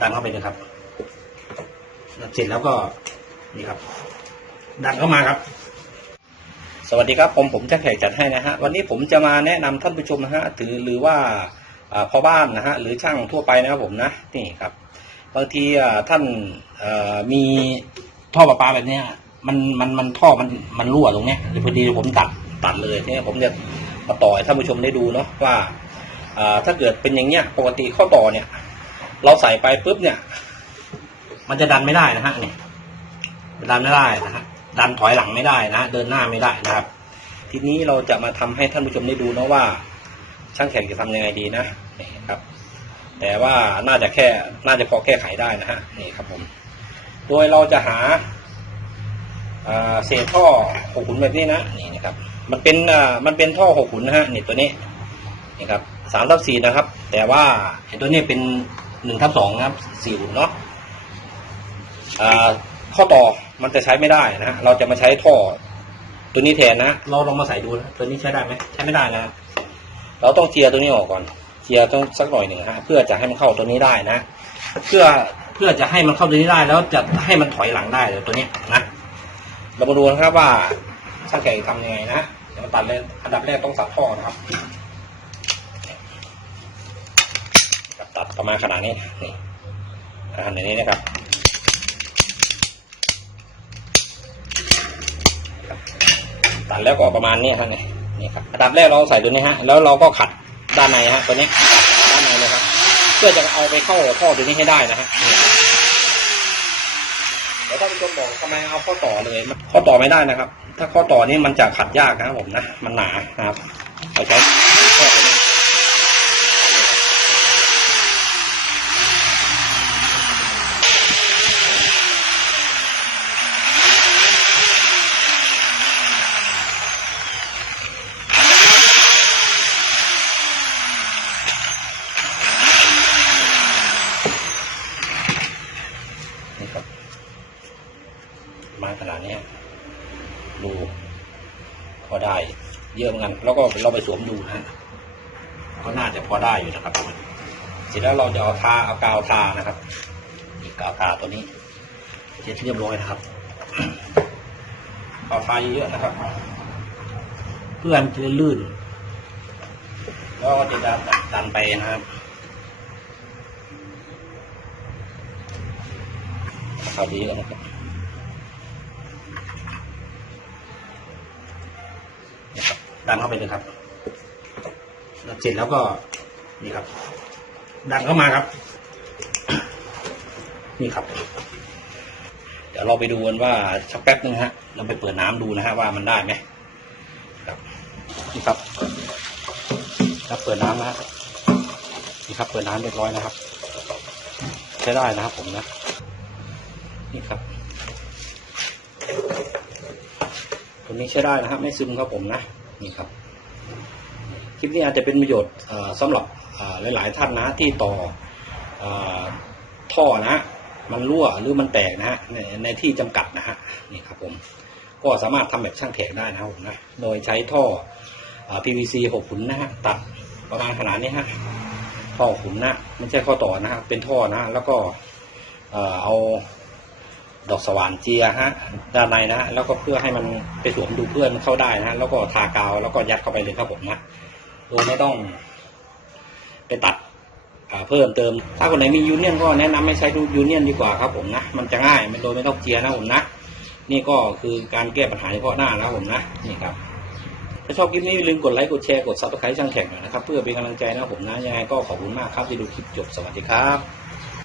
ดันเข้าไปเลยครับเสร็จแล้วก็นี่ครับ ดันเข้ามาครับ สวัสดีครับ ผมผมแจะแขกจัดให้นะฮะวันนี้ผมจะมาแนะนำท่านผู้ชมนะฮะถือหรือว่าพ่อบ้านนะฮะหรือช่างทั่วไปนะครับผมนะนี่ครับบางทีท่านมีท่อประปาแบบเนี้ยมันมันมันท่อมันมันรั่วตรงเนี้ยพอดีผมตัดตัดเลยเนี่ยผมจะมาต่อให้ท่านผู้ชมได้ดูเนาะว่าอ่าถ้าเกิดเป็นอย่างเงี้ยปกติข้อต่อเนี่ย เราใส่ไปปุ๊บเนี่ย มันจะดันไม่ได้นะฮะเนี่ยดันไม่ได้นะฮะดันถอยหลังไม่ได้นะฮะเดินหน้าไม่ได้นะครับ ทีนี้เราจะมาทำให้ท่านผู้ชมได้ดูนะว่า ช่างแขกจะทำยังไงดีนะนี่ครับ แต่ว่าน่าจะแค่น่าจะพอแก้ไขได้นะฮะนี่ครับผม โดยเราจะหาเศษท่อหกขุนแบบนี้นะนี่นะครับ มันเป็นมันเป็นท่อหกขุนนะฮะนี่ตัวนี้นี่ครับสามทับสี่นะครับ แต่ว่าไอ้ตัวนี้เป็น หนึ่งทับสองนะครับสี่ขุนเนาะอ่าข้อต่อมันจะใช้ไม่ได้นะเราจะมาใช้ท่อ ตัวนี้แทนนะเราลองมาใส่ดูนะตัวนี้ใช้ได้ไหมใช้ไม่ได้นะ เราต้องเจียร์ตัวนี้ออกก่อนเจียร์ต้องสักหน่อยหนึ่งฮะเพื่อจะให้มันเข้าตัวนี้ได้นะ เพื่อเพื่อจะให้มันเข้าตัวนี้ได้ แล้วจะให้มันถอยหลังได้เลยตัวนี้นะเรามาดูนะครับว่าช่างแขกทำยังไงนะเดี๋ยวตัดเลยอันดับแรกต้องตัดท่อนะครับ ตัดประมาณขนาดนี้นี่ขนาดนี้นะครับตัดแล้วก็ประมาณนี้ฮะนี่นี่ครับอันดับแรกเราใส่ตัวนี้ฮะแล้วเราก็ขัดด้านในฮะตัวนี้ด้านในเลยครับ เพื่อจะเอาไปเข้าท่อตัวนี้ให้ได้นะฮะนี่เดี๋ยวท่านผู้ชมบอกทำไมเอาข้อต่อเลยข้อต่อไม่ได้นะครับ ถ้าข้อต่อนี้มันจะขัดยากนะครับผมนะมันหนานะครับเราใช้ข้อตัวนี้นี่ครับประ มาขนาดนี้ดูพอได้ เยอะเหมือนกัน แล้วก็เราไปสวมดูนะก็น่าจะพอได้อยู่นะครับ เสร็จแล้วเราจะเอาทาเอากาวทานะครับกาวทาตัวนี้เสร็จเรียบร้อยนะครับกาทาเยอะๆนะครับ เพื่อนจะลื่นแล้วก็จะดันไปนะครับเอาดีแล้นะครับนี่ครับ ดันเข้าไปเลยครับเสร็จแล้วก็นี่ครับ ดันเข้ามาครับ นี่ครับ เดี๋ยวเราไปดูกันว่าสักแป๊บนึงฮะ เราไปเปิดน้ำดูนะฮะว่ามันได้ไหมครับนี่ครับครับเปิดน้ำนะนี่ครับ เปิดน้ำเรียบร้อยนะครับใช้ได้นะครับ ผมนะ นี่ครับตัวนี้ใช้ได้นะครับ ไม่ซึมครับผมนะ นี่ครับ คลิปนี้อาจจะเป็นประโยชน์เอ่อสำหรับหลาย ๆ ท่านนะที่ต่ออท่อนะมันรั่วหรือมันแตกนะฮะในในที่จำกัดนะฮะนี่ครับผมก็สามารถทำแบบช่างแขกได้นะครับผมนะโดยใช้ท่อ PVC 6ขุนนะฮะตัดประมาณขนาดนี้ฮะท่อขุนนะไม่ใช่ข้อต่อนะฮะเป็นท่อนะ แล้วก็เอา ดอกสว่านเจียฮะด้านในนะฮะแล้วก็เพื่อให้มันไปสวมดูเพื่อนมันเข้าได้นะฮะแล้วก็ทากาวแล้วก็ยัดเข้าไปเลยครับผมนะโดยไม่ต้อง ไปตัดเพิ่มเติม ถ้าคนไหนมียูเนียนก็แนะนำให้ใช้ดูยูเนียนดีกว่าครับผมนะมันจะง่ายมันโดยไม่ต้องเจียนะผมนะนี่ก็คือการแก้ปัญหาเฉพาะหน้านะครับผมนะนี่ครับถ้าชอบคลิปนี้อย่าลืมกดไลค์กดแชร์กดซับสไครต์ช่างแข่งหน่อยนะครับเพื่อเป็นกำลังใจนะครับผมนะยังไงก็ขอบคุณมากครับที่ดูคลิปจบสวัสดีครับ